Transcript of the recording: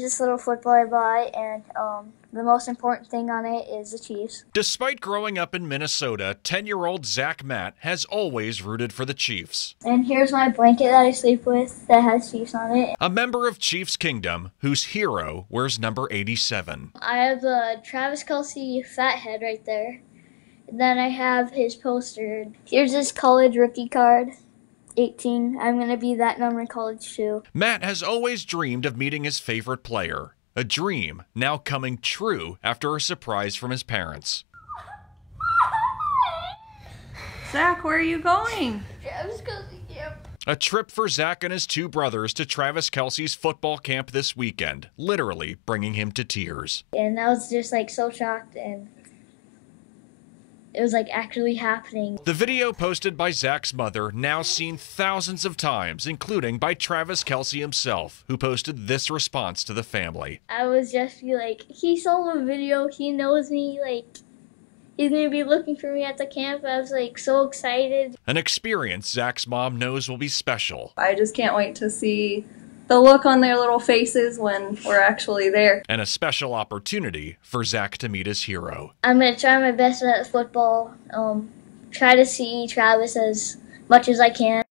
This little football I bought, and the most important thing on it is the Chiefs. Despite growing up in Minnesota, 10-year-old Zach Matt has always rooted for the Chiefs. And here's my blanket that I sleep with that has Chiefs on it. A member of Chiefs Kingdom whose hero wears number 87. I have the Travis Kelce fat head right there. And then I have his poster. Here's his college rookie card. 18. I'm going to be that number in college too. Matt has always dreamed of meeting his favorite player. A dream now coming true after a surprise from his parents. Zach, where are you going? Travis Kelce camp. A trip for Zach and his two brothers to Travis Kelce's football camp this weekend, literally bringing him to tears. And I was just like so shocked, and it was like actually happening. The video posted by Zach's mother, now seen thousands of times, including by Travis Kelce himself, who posted this response to the family. I was just like, he saw the video, he knows me, like, he's gonna be looking for me at the camp. I was like so excited. An experience Zach's mom knows will be special. I just can't wait to see the look on their little faces when we're actually there. And a special opportunity for Zach to meet his hero. I'm gonna try my best at football, try to see Travis as much as I can.